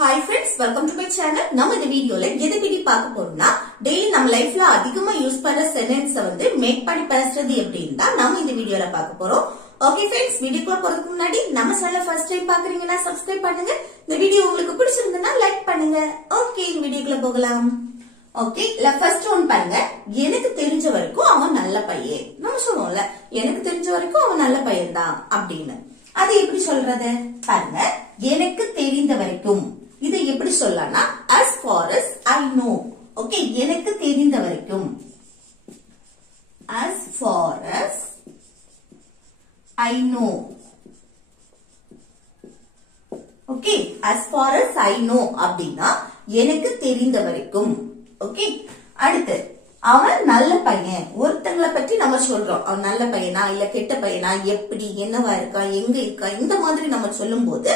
Hi friends, welcome to my channel. நம்ம இந்த வீடியோல எதை பத்தி பார்க்க போறோம்னா டெய்லி நம்ம லைஃப்ல அதிகமா யூஸ் பண்ற சென்டென்ஸ் வந்து மேக் பண்ணி பேசுறது எப்படின்னு தான் நம்ம இந்த வீடியோல பார்க்க போறோம். ஓகே ஃப்ரெண்ட்ஸ், வீடியோக்குள்ள போறதுக்கு முன்னாடி நம்ம சேனலை ஃபர்ஸ்ட் டைம் பாக்குறீங்கன்னா சப்ஸ்கிரைப் பண்ணுங்க. இந்த வீடியோ உங்களுக்கு பிடிச்சிருந்தா லைக் பண்ணுங்க. ஓகே, வீடியோக்குள்ள போகலாம். ஓகே, ஃபர்ஸ்ட் ஒன் பாருங்க. எனக்கு தெரிஞ்ச வரைக்கும் அவன் நல்ல பையன். நம்ம சொல்லுவோம்ல, எனக்கு தெரிஞ்ச வரைக்கும் அவன் நல்ல பையன் தான் அப்படின்னு. அது எப்படி சொல்றது பாருங்க. எனக்கு தெரிந்த வரைக்கும் இதை எப்படி சொல்லலாம்னா as far as I know. Okay, எனக்கு தெரிந்த வரைக்கும் as far as I know. Okay, as far as I know அப்படின்னா எனக்கு தெரிந்த வரைக்கும். ஓகே, அடுத்து அவன் நல்ல பையன். ஒருத்தங்களை பற்றி நம்ம சொல்றோம், அவன் நல்ல பையனா இல்ல கெட்ட பையனா, எப்படி என்னவா இருக்கா, எங்க இருக்கா, இந்த மாதிரி நம்ம சொல்லும் போது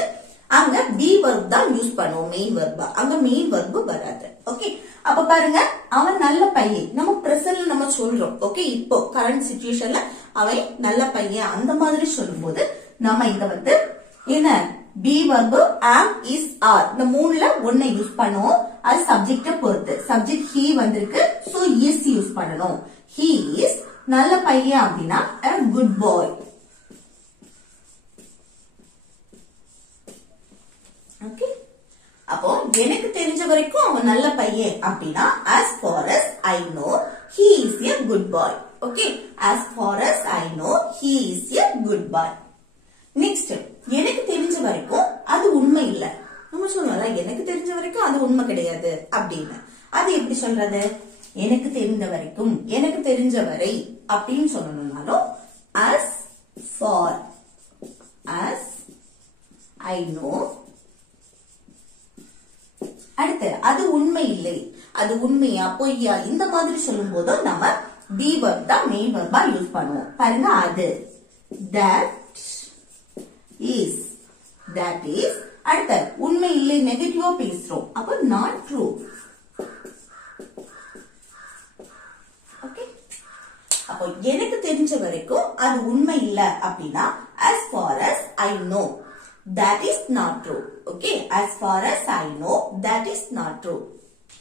அங்க பி வெர்ப் தான் யூஸ் பண்ணுவோம், மெயின் வெர்பா. அங்க மெயின் வெர்பு வராது. ஓகே, அப்ப பாருங்க, அவன் நல்ல பையன் நம்ம பிரசன்ட்ல நம்ம சொல்றோம். ஓகே, இப்போ கரண்ட் சிச்சுவேஷன்ல அவன் நல்ல பையன் அந்த மாதிரி சொல்லும் போது நம்ம இங்க வந்து என்ன be verb am is are இந்த மூணுல ஒன்னை யூஸ் பண்ணுவோம். அது சப்ஜெக்ட பொறுத்து. சப்ஜெக்ட் ஹி வந்திருக்கு, சோ இஸ் யூஸ் பண்ணணும். ஹி இஸ் நல்ல பையன் அப்படின்னா a good boy. ஓகே, அப்போ எனக்கு தெரிஞ்ச வரைக்கும் அவன் நல்ல பையன் அப்படின்னா as far as I know he is a good boy. Okay, as far as I know he is a good boy. Next, எனக்கு தெரிஞ்ச வரைக்கும் அது உண்மை இல்ல. நம்ம சொல்லல, எனக்கு தெரிஞ்ச வரைக்கும் அது உண்மை கிடையாது அப்படின்னு. அது எப்படி சொல்றது? எனக்கு தெரிந்த வரைக்கும், எனக்கு தெரிஞ்ச வரை அப்படின்னு சொல்லணும்னாலும் as far as I know. அடுத்து அது உண்மை இல்லை, அது உண்மையா பொய்யா இந்த மாதிரி சொல்லும் போதும் நம்ம பி வெர்ப் தான் மெயின் வெர்பா யூஸ் பண்ணுவோம். பாருங்க, அது that is, that is. அடுத்து உண்மை இல்லை நெகட்டிவா பேசுறோம், அப்ப not true. ஓகே, அப்போ எனக்கு தெரிஞ்ச வரைக்கும் அது உண்மை இல்ல அப்படின்னா as far as I know that is not true. Okay, as far as I know that is not true.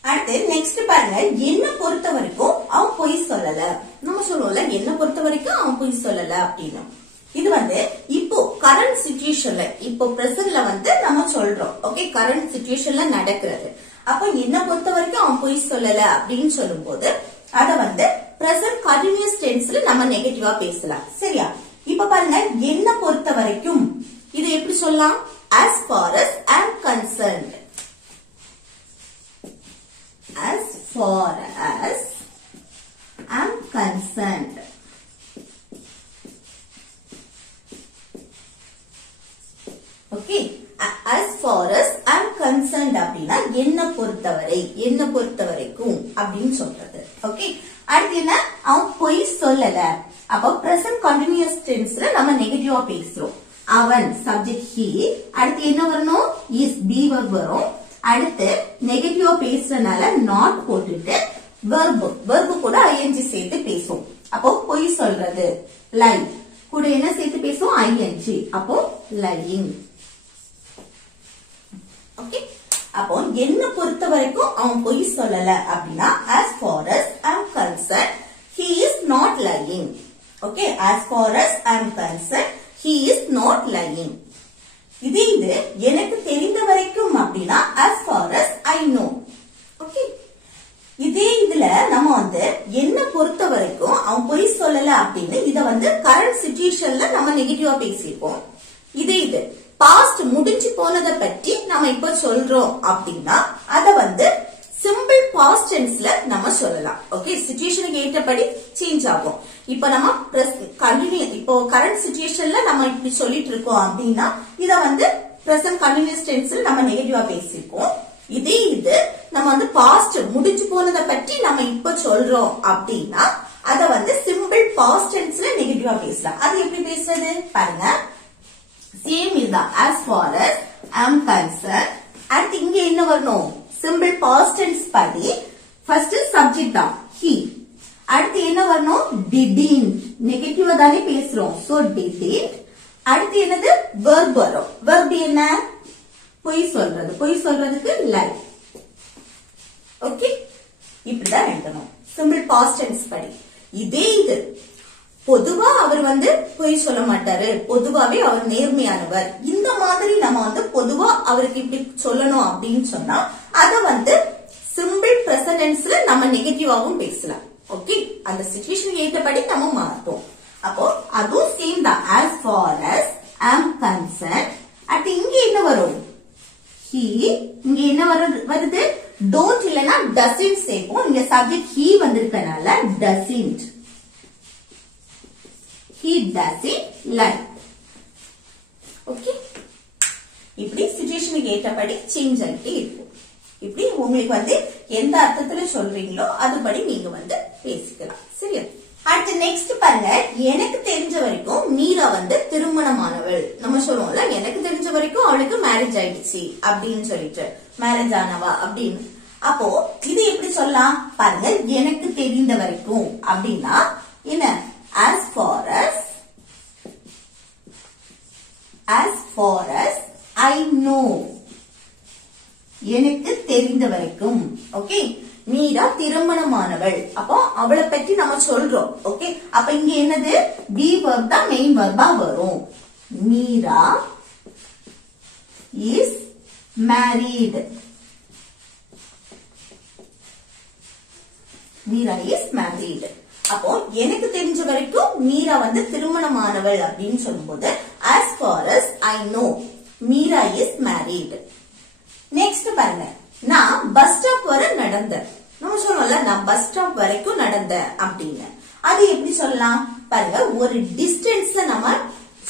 அடுத்து நெக்ஸ்ட் பாருங்க, என்ன பொறுத்த வரைக்கும் அவன் பொய் சொல்லல. நம்ம சொல்லுவோம்ல, என்ன பொறுத்த வரைக்கும் அவன் பொய் சொல்லல அப்படின்னு. இது வந்து இப்போ கரண்ட் சிச்சுவேஷன்ல, இப்போ பிரசன்ட்ல வந்து நம்ம சொல்றோம். ஓகே, கரண்ட் சிச்சுவேஷன்ல நடக்கிறது. அப்போ என்ன பொறுத்த வரைக்கும் அவன் பொய் சொல்லல அப்படின்னு சொல்லும் போது அத வந்து பிரசன்ட் கண்டினியூஸ் டென்ஸ்ல நம்ம நெகட்டிவா பேசலாம். சரியா? இப்ப பாருங்க, என்ன பொறுத்த வரைக்கும் இது எப்படி சொல்லலாம்? as far as I am concerned. As far as I am concerned. Okay, as far as I am concerned அப்படின்னா என்ன பொறுத்தவரை, என்ன பொறுத்த வரைக்கும் அப்படின்னு சொல்றது. ஓகே, அடுத்து என்ன, அவன் பொய் சொல்லல. அப்ப பிரசன்ட் கண்டினியூஸ் டென்ஸ்ல நம்ம நெகட்டிவா பேசுறோம். அவன் சப்ஜெக்ட் ஹி, அடுத்து என்ன வரணும்? இஸ் பி வெர்ப் வரும். அடுத்து நெகட்டிவா பேசுறதுனால நாட் போட்டுட்டு வெர்ப் கூட ஐஎன்ஜி சேர்த்து பேசும். அப்போ பொய் சொல்றது லை கூட என்ன சேர்த்து பேசும்? ஐஎன்ஜி. அப்போ லையிங். ஓகே, அப்போ என்ன பொறுத்த வரைக்கும் அவன் பொய் சொல்லல அப்படின்னா as far as I am concerned he is not lying. Okay, as far as I am concerned he is not lying. இது எனக்கு தெரிந்த வரைக்கும் அப்படின்னா as far as I know. Okay, இதே இதுல நம்ம வந்து என்ன பொறுத்த வரைக்கும் அவன் பொய் சொல்லல அப்படின்னு இத வந்து கரண்ட் சிச்சுவேஷன்ல நம்ம நெகட்டிவா பேசியிருப்போம். இதே இது பாஸ்ட் முடிஞ்சு போனதை பற்றி நம்ம இப்ப சொல்றோம் அப்படின்னா அத வந்து சிம்பிள் பாஸ்ட் டென்ஸ்ல நம்ம சொல்லலாம். ஓகே, சிச்சுவேஷனுக்கு ஏற்றபடி சேஞ்ச் ஆகும். இப்ப நம்ம கண்டினியூ, இப்போ கரண்ட் சிச்சுவேஷன்ல நம்ம இப்படி சொல்லிட்டு இருக்கோம் அப்படின்னா இத வந்து பிரசன்ட் கண்டினியூஸ் டென்ஸ்ல நம்ம நெகட்டிவா பேசிருக்கோம். இதே இது நம்ம வந்து பாஸ்ட் முடிஞ்சு போனதை பற்றி நம்ம இப்ப சொல்றோம் அப்படின்னா அத வந்து சிம்பிள் பாஸ்ட் டென்ஸ்ல நெகட்டிவா பேசலாம். அது எப்படி பேசுறது பாருங்க, சேம் இதுதான் as far as I am concerned. அடுத்து இங்க என்ன வரணும்? சிம்பிள் பாஸ்ட் டென்ஸ் படி ஃபர்ஸ்ட் சப்ஜெக்ட் தான் he. அடுத்து என்ன வரணும்? didn't. நெகட்டிவா தானே பேசுறோம், சோ didn't. அடுத்து என்னது? verb வரும். verb என்ன? பொய் சொல்றது, பொய் சொல்றதுக்கு லை. ஓகே, இப்படிதான் எழுதணும் சிம்பிள் பாஸ்ட் டென்ஸ் படி. இதே இது பொதுவா அவர் பொய் சொல்ல மாட்டாரு, பொதுவாவே அவர் நேர்மையானவர், இந்த மாதிரி நம்ம பொதுவா அவருக்கு இப்படி சொல்லணும் அப்படின்னு சொன்னா அத சிம்பிள் பிரசன்ட் டென்ஸ்ல நம்ம நெகட்டிவாவும் பேசலாம். ஓகே, அந்த சிச்சுவேஷன் ஏற்றபடி நம்ம மாத்தோம். அப்போ அதுவும் சேம் தான். as far as I am concerned. at இங்க என்ன வரும்? he. இங்க என்ன வருது? don't இல்லனா doesn't சேர்ப்போம். இங்க subject he வந்திருக்கனால doesn't. he doesn't like. Okay, இப்படி சிச்சுவேஷனுக்கு ஏற்றபடி சேஞ்ச் ஆகிட்டே இருக்கும். இப்படி உங்களுக்கு எந்த அர்த்தத்துல சொல்றீங்களோ அதுபடி நீங்க பேசிக்கலாம். சரியா? அடுத்து நெக்ஸ்ட் பாருங்க. எனக்கு தெரிஞ்ச வரைக்கும் மீரா திருமணமானவள். நம்ம சொல்லுவோம்ல, எனக்கு தெரிஞ்ச வரைக்கும் அவளுக்கு மேரேஜ் ஆயிடுச்சு அப்படின்னு சொல்லிட்டு, மேரேஜ் ஆனவா அப்படின்னு. அப்போ இது எப்படி சொல்லலாம் பாருங்க. எனக்கு தெரிந்த வரைக்கும் அப்படின்னா என்ன? as far as I know. எனக்கு தெரிந்த வரைக்கும். ஓகே, மீரா திருமணமானவள். அப்போ அவளை பற்றி நம்ம சொல்றோம். ஓகே, அப்ப இங்க என்னது? பி verb தான் மெயின் verb-ஆ வரும். Meera is married. Meera is married. அப்போ எனக்கு தெரிஞ்ச வரைக்கும் மீரா திருமணமானவள் அப்படின்னு சொல்லும்போது as far as I know Meera is married. Next பாருங்க. நான் பஸ் ஸ்டாப் வரை நடந்தேன். நம்ம சொல்லுவோம்ல, நான் பஸ் ஸ்டாப் வரைக்கும் நடந்தேன் அப்படின்னு. அது எப்படி சொல்லலாம் பாருங்க. ஒரு டிஸ்டன்ஸ்ல நம்ம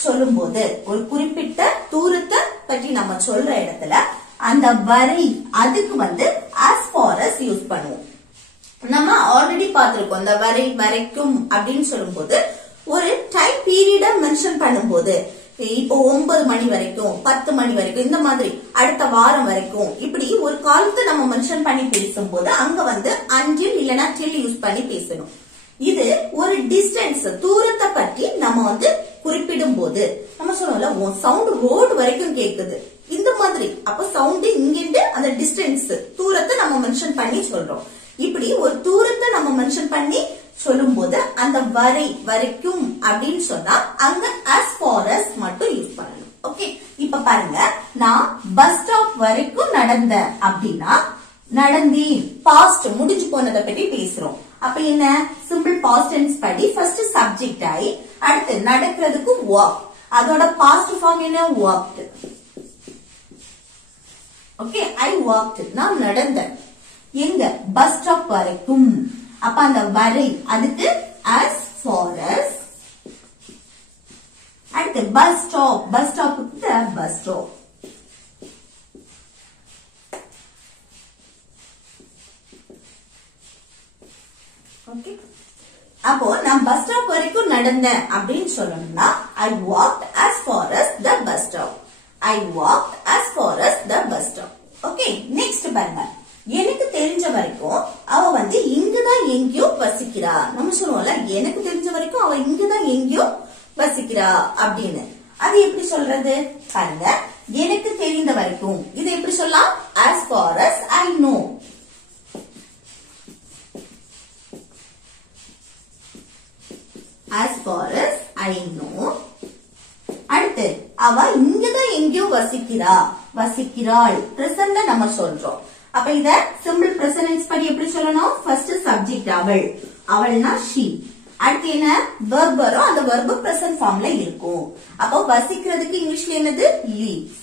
சொல்லும் போது, ஒரு குறிப்பிட்ட தூரத்தை பற்றி நம்ம சொல்ற இடத்துல அந்த வரை அதுக்கு as far as யூஸ் பண்ணுவோம். நம்ம ஆல்ரெடி பார்த்திருக்கோம். அந்த வரை, வரைக்கும் அப்படின்னு சொல்லும் போது ஒரு டைம் பீரியட மென்ஷன் பண்ணும்போது, இப்போ 9 மணி வரைக்கும், 10 மணி வரைக்கும், இந்த மாதிரி அடுத்த வாரம் வரைக்கும், இப்படி ஒரு காலத்தை நம்ம மென்ஷன் பண்ணி பேசும்போது அங்க until இல்லனா till யூஸ் பண்ணி பேசணும். இது ஒரு டிஸ்டன்ஸ், தூரத்தை பற்றி நம்ம குறிப்பிடும் போது நம்ம சொல்லுவோம்ல, சவுண்ட் ரோடு வரைக்கும் கேக்குது இந்த மாதிரி. அப்ப சவுண்ட் இங்கிட்டு அந்த டிஸ்டன்ஸ், தூரத்தை நம்ம மென்ஷன் பண்ணி சொல்றோம். இப்படி ஒரு தூரத்தை நம்ம மென்ஷன் பண்ணி சொல்லும் போது அந்த வரை, வரைக்கும் அப்படின்னு சொன்னா அங்க as far as மட்டும் யூஸ் பண்ணணும். ஓகே, இப்ப பாருங்க. நான் பஸ் ஸ்டாப் வரைக்கும் நடந்தேன் அப்படின்னா நடந்தேன், பாஸ்ட் முடிஞ்சு போனதை பற்றி பேசுறோம். அப்ப என்ன? சிம்பிள் பாஸ்ட் டென்ஸ் படி ஃபர்ஸ்ட் சப்ஜெக்ட் ஆயி அடுத்து நடக்கிறதுக்கு walk. அதோட பாஸ்ட் ஃபார்ம் என்ன? walked. Okay, I walked. நான் நடந்தேன். எங்க? பஸ் ஸ்டாப் வரைக்கும். அப்ப அந்த வரை அதுக்கு as far as. அடுத்து பஸ் ஸ்டாப், பஸ் ஸ்டாப்புக்கு பஸ் ஸ்டாப். ஓகே, அப்போ நான் பஸ் ஸ்டாப் வரைக்கும் நடந்தேன் அப்படின்னு சொல்லணும்னா I walked as far as the bus stop. I walked as far as the bus stop. Okay, next பாருங்க. எனக்கு தெரிஞ்ச வரைக்கும் அவ இங்கதான் எங்கேயோ வசிக்கிறா. நம்ம சொல்லுவோம்ல, எனக்கு தெரிஞ்ச வரைக்கும் அவ இங்கதான் எங்கேயோ வசிக்கிறா அப்படின்னு. அது எப்படி சொல்றது பாருங்க. எனக்கு தெரிந்த வரைக்கும் இது எப்படி சொல்லலாம்? as far as I know. as far as I know. அடுத்து அவ இங்கதான் எங்கேயோ வசிக்கிறா, வசிக்கிறாள். பிரசன்ட்ல நம்ம சொல்றோம். அப்ப இத சிம்பிள் பிரசன்ட் டென்ஸ் படி எப்படி சொல்லணும்? ஃபர்ஸ்ட் சப்ஜெக்ட் அவள், அவள்னா she. அடுத்து என்ன? verb வரும். அந்த verb present formல இருக்கும். அப்போ வசிக்கிறதுக்கு இங்கிலீஷ்ல என்னது? live.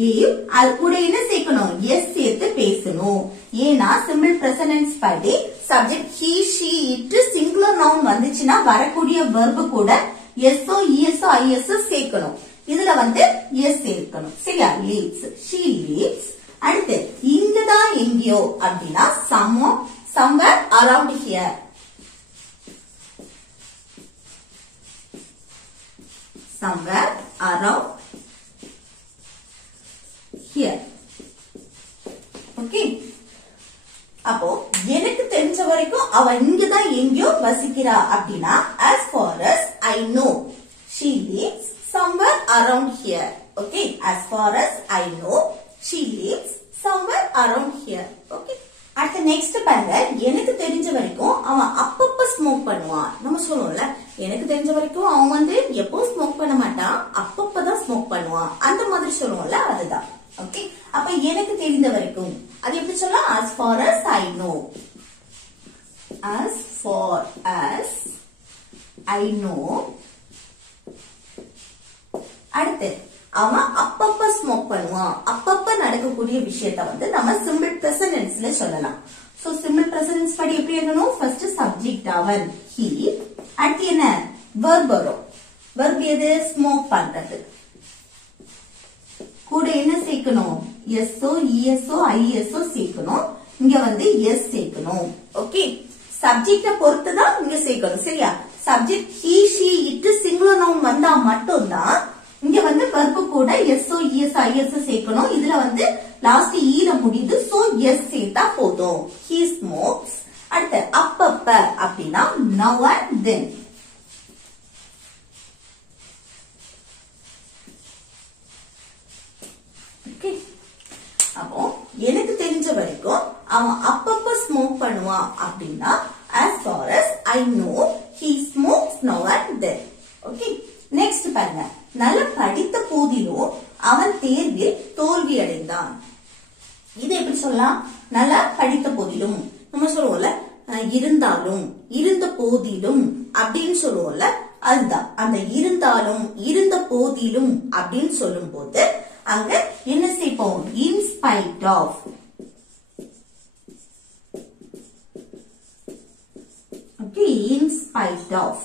live. அது கூட என்ன சேர்க்கணும்? yes சேர்த்து பேசணும். ஏன்னா சிம்பிள் பிரசன்ட் டென்ஸ் படி subject he, she, it singular noun வந்துச்சுன்னா வரக்கூடிய verb கூட yes O es O is சேர்க்கணும். இதுல yes சேர்க்கணும். சரியா? lives. she lives. அடுத்து இங்கதான் எங்கேயோ அப்படின்னா somewhere around here. somewhere around here. Okay, அப்போ எனக்கு தெரிஞ்ச வரைக்கும் அவ இங்கதான் எங்கேயோ வசிக்கிறா அப்படின்னா as far as I know she lives somewhere around here. Okay, as far as I know, she lives somewhere around here. Okay. அடுத்த நெக்ஸ்ட் பாருங்க, எனக்கு தெரிஞ்ச வரைக்கும் அவன் அப்பப்ப ஸ்மோக் பண்ணுவான். நம்ம சொல்லுவோம்ல, எனக்கு தெரிஞ்ச வரைக்கும் அவன் வந்து எப்போ ஸ்மோக் பண்ண மாட்டான், அப்பப்பதான் ஸ்மோக் பண்ணுவான். அந்த மாதிரி சொல்லுவோம்ல, அதுதான். ஓகே, அப்ப எனக்கு தெரிந்த வரைக்கும் அது எப்படி சொல்லலாம்? as far as I know. as far as I know. அடுத்து அவன் அப்பப்ப ஸ்மோக் பண்ணுவான். அப்பப்ப நடக்கக்கூடிய விஷயத்தை வந்து நம்ம சிம்பிள் பிரசன்ட் டென்ஸ்ல சொல்லலாம். சோ சிம்பிள் பிரசன்ட் டென்ஸ் படி எப்படி எழுதணும்? ஃபர்ஸ்ட் சப்ஜெக்ட் அவன், he. அடுத்து என்ன? verb வரும். verb எது? ஸ்மோக் பண்றது. கூட என்ன சேர்க்கணும்? எஸ்ஓ, இஎஸ்ஓ, ஐஎஸ்ஓ சேர்க்கணும். இங்க வந்து எஸ் சேர்க்கணும். ஓகே, சப்ஜெக்ட பொறுத்து தான் இங்க சேர்க்கணும். சரியா? Subject he, she, it singular noun வந்தா மட்டும்தான் இங்க வந்து verb கூட எஸ்ஓ, இஎஸ்ஓ, ஐஎஸ்ஓ சேர்க்கணும். இதுல வந்து லாஸ்ட் ஈல முடியுது. சோ எஸ் சேர்த்தா போதும். he smokes. அடுத்து அப்பப்ப அப்படின்னா now and then. ஓகே, அப்போ எனக்கு தெரிஞ்ச வரைக்கும் அவன் அப்பப்ப ஸ்மோக் பண்ணுவான் அப்படின்னா as far as I know he smokes now and then. Okay, next பாருங்க, நல்ல படித்த போதிலும் அவன் தேர்வில் தோல்வி அடைந்தான். இது எப்படி சொல்லலாம்? நல்லா படித்த போதிலும் நம்ம சொல்லுவோம்ல, இருந்தாலும், இருந்த போதிலும் அப்படின்னு சொல்லுவோம்ல, அதுதான். அந்த இருந்தாலும், இருந்த போதிலும் அப்படின்னு சொல்லும் போது அங்க என்ன செய்வோம்? in spite of. Okay, in spite of.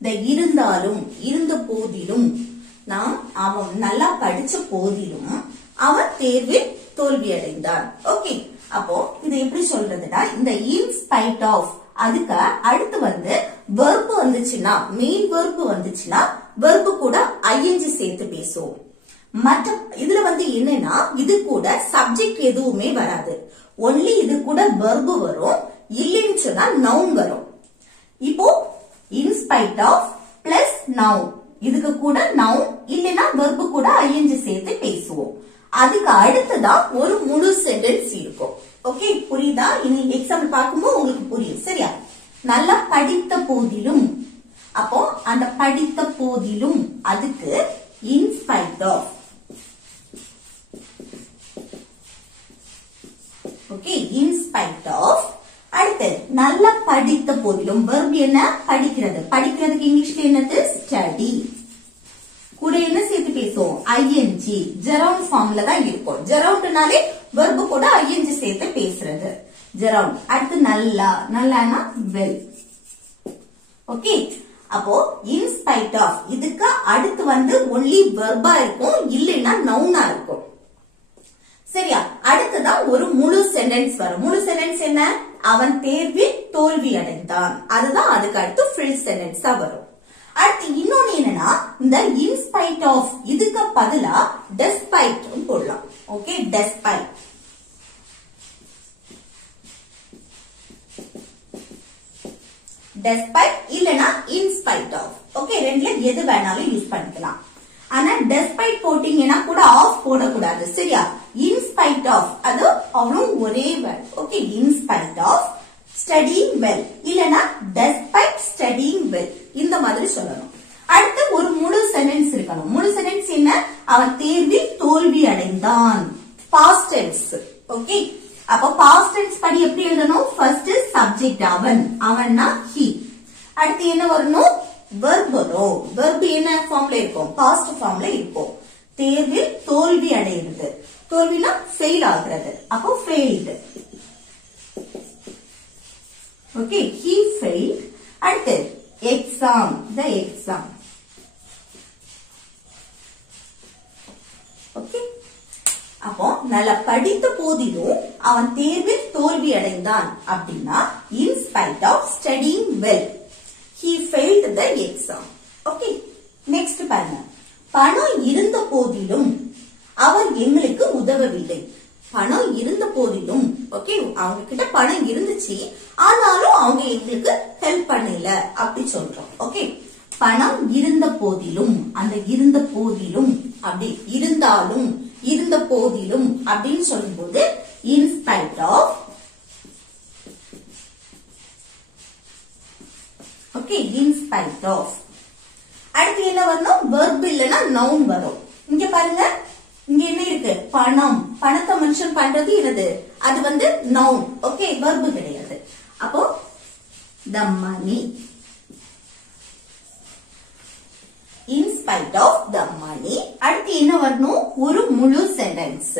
இந்த இருந்தாலும், இருந்த போதிலும், நான் அவன் நல்லா படிச்ச போதிலும் அவன் தேர்வில் தோல்வி அடைந்தான். ஓகே, அப்போ இது எப்படி சொல்றதுன்னா, இந்த in spite of அதுக்கு அடுத்து வந்து verb வந்துச்சுன்னா, மெயின் verb வந்துச்சுன்னா verb கூட ing சேர்த்து பேசுவோம். மற்ற இதுல வந்து என்னன்னா, இது கூட சப்ஜெக்ட் எதுவுமே வராது. ஒன்லி இது கூட verb வரும். இல்லைன்னு சொன்னா noun வரும். இப்போ in spite of plus noun, இதுக்கு கூட noun இல்லைன்னா verb கூட ing சேர்த்து பேசுவோம். அதுக்கு அடுத்ததான் ஒரு முழு சென்டென்ஸ் இருக்கும். ஓகே, புரியுதா? இனி எக்ஸாம்பிள் பார்க்கும்போது உங்களுக்கு புரியும். சரியா? நல்லா படித்த போதிலும், அப்போ அந்த படித்த போதிலும் அதுக்கு in spite of. Okay, in spite of. அடுத்து நல்ல படித்த போதிலும் verb என்ன? படிக்கிறது. படிக்கிறதுக்கு இங்கிலீஷ்ல என்னது? ஸ்டடி. கூட என்ன சேர்த்து பேசுவோம்? ing. ஜெரவுண்ட் ஃபார்ம்ல தான் இருக்கும். ஜெரவுண்ட்னாலே verb கூட ing சேர்த்து பேசுறது. ஜெரவுண்ட். அடுத்து நல்லா, நல்லானா well. ஓகே, அப்போ in spite of இதுக்கு அடுத்து வந்து ஒன்லி verb-ஆ இருக்கும், இல்லைன்னா noun-ஆ இருக்கும். சரியா? அடுத்துதான் ஒரு முழு சென்டென்ஸ் வரும். முழு சென்டென்ஸ் என்ன? அவன் தேர்வில் தோல்வி அடைந்தான். அதுதான் அதுக்கு அடுத்து ஃபுல் சென்டென்ஸா வரும். அடுத்து இன்னொன்னு என்னன்னா, இந்த in spite of இதுக்கு பதிலா despite போடலாம். Okay, despite. despite இல்லனா in spite of. ஓகே, ரெண்டுல எது வேணாலும் யூஸ் பண்ணிக்கலாம். ஆனா despite போட்டீங்கன்னா கூட ஆஃப் போடக்கூடாது. சரியா? in spite of அது அவனும் ஒரே word. Okay, in spite of studying well இல்லனா despite studying well, இந்த மாதிரி சொல்லணும். அடுத்து ஒரு முழு சென்டென்ஸ் இருக்கணும். முழு சென்டென்ஸ் என்ன? அவன் தேர்வில் தோல்வி அடைந்தான். past tense. ஓகே, அப்ப past tense படி எப்படி எழுதணும்? ஃபர்ஸ்ட் சப்ஜெக்ட் அவன், அவன்னா he. அடுத்து என்ன வரணும்? verb வரும். verb என்ன ஃபார்ம்ல இருக்கும்? பாஸ்ட் ஃபார்ம்ல இருக்கும். தேர்வில் தோல்வி அடைகிறது. தோல்வினா ஃபெயில் ஆகிறது. அப்போ failed. Okay, he failed. அடுத்து exam, the exam. ஓகே, அப்போ நல்ல படித்த போதிலும் அவன் தேர்வில் தோல்வி அடைந்தான் அப்படின்னா in spite of studying well he failed the exam. Okay, next பாருங்க, பணம் இருந்த போதிலும் அவர் எங்களுக்கு உதவவில்லை. பணம் இருந்த போதிலும், ஓகே, அவங்க கிட்ட பணம் இருந்துச்சு, ஆனாலும் அவங்க எங்களுக்கு ஹெல்ப் பண்ணல அப்படி சொல்றோம். ஓகே, பணம் இருந்த போதிலும், அந்த இருந்த போதிலும் அப்படி இருந்தாலும் இருந்த போதிலும் அப்படின்னு சொல்லும்போது in spite of. Okay, in spite of. அடுத்து என்ன வரணும்? verb இல்லனா noun வரும். இங்க பாருங்க, இங்க என்ன இருக்கு? பணம். பணத்தை மென்ஷன் பண்றது என்னது? அது வந்து noun. ஓகே, verb கிடையாது. அப்போ the money. In spite of the money. அடுத்து என்ன வரணும்? ஒரு முழு சென்டென்ஸ்.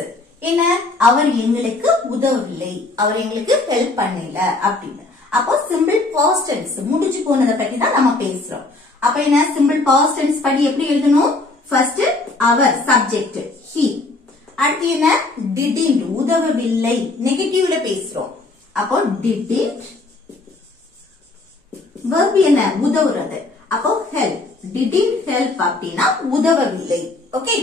என்ன? அவர் எங்களுக்கு உதவவில்லை, அவர் எங்களுக்கு ஹெல்ப் பண்ணல அப்படின்னு. அப்போ சிம்பிள் பாஸ்ட் டென்ஸ் முடிஞ்சு போனதை பத்தி தான் நம்ம பேசுறோம். அப்ப என்ன? சிம்பிள் பாஸ்ட் டென்ஸ் படி எப்படி எழுதணும்? ஃபர்ஸ்ட் அவர் சப்ஜெக்ட் he. அடுத்து என்ன? didn't உதவவில்லை, நெகட்டிவ்ல பேசுறோம். அப்போ didn't. verb என்ன? உதவுறது. அப்போ help. didn't help அப்படின்னா உதவவில்லை. ஓகே,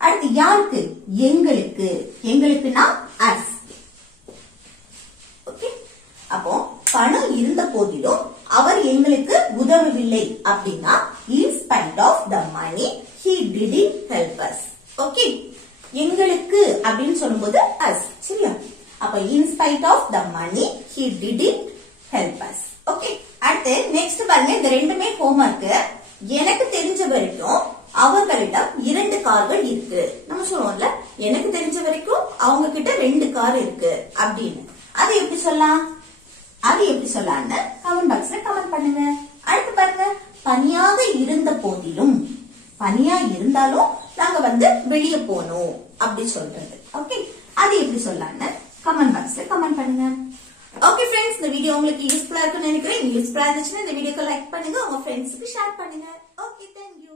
அடுத்து யாருக்கு? எங்களுக்கு. எங்களுக்குன்னா us. ஓகே, அப்போ பணம் இருந்த போதிலும் அவர் எங்களுக்கு உதவவில்லை அப்படின்னா in spite of the money he didn't help us. Okay, எங்களுக்கு அப்படின்னு சொல்லும்போது us. சரியா? அப்ப in spite of the money he didn't help us. Okay, அடுத்து நெக்ஸ்ட் பாருங்க, இந்த ரெண்டுமே ஹோம்வொர்க். எனக்கு தெரிஞ்ச வரைக்கும் அவர்களிடம் 2 கார்கள் இருக்கு. நம்ம சொல்லுவோம்ல, எனக்கு தெரிஞ்ச வரைக்கும் அவங்க கிட்ட 2 கார் இருக்கு அப்படின்னு. அது எப்படி சொல்லலாம்? அது எப்படி சொல்லலாம்னு கமெண்ட் பாக்ஸ்ல கமெண்ட் பண்ணுங்க. அடுத்து பாருங்க, பனியாக இருந்த போதிலும், பனியா இருந்தாலும் நாங்க வந்து வெளியே போனோம் அப்படி சொல்றது. ஓகே, அது எப்படி சொல்லலாம்னு கமெண்ட் பாக்ஸ்ல கமெண்ட் பண்ணுங்க. ஓகே ஃப்ரெண்ட்ஸ், இந்த வீடியோ உங்களுக்கு யூஸ்ஃபுல்லா இருக்கும்னு நினைக்கிறேன். யூஸ்ஃபுல்லா இருந்துச்சுன்னா இந்த வீடியோக்கு லைக் பண்ணுங்க, உங்க ஃப்ரெண்ட்ஸ்க்கு ஷேர் பண்ணுங்க. Okay, thank you.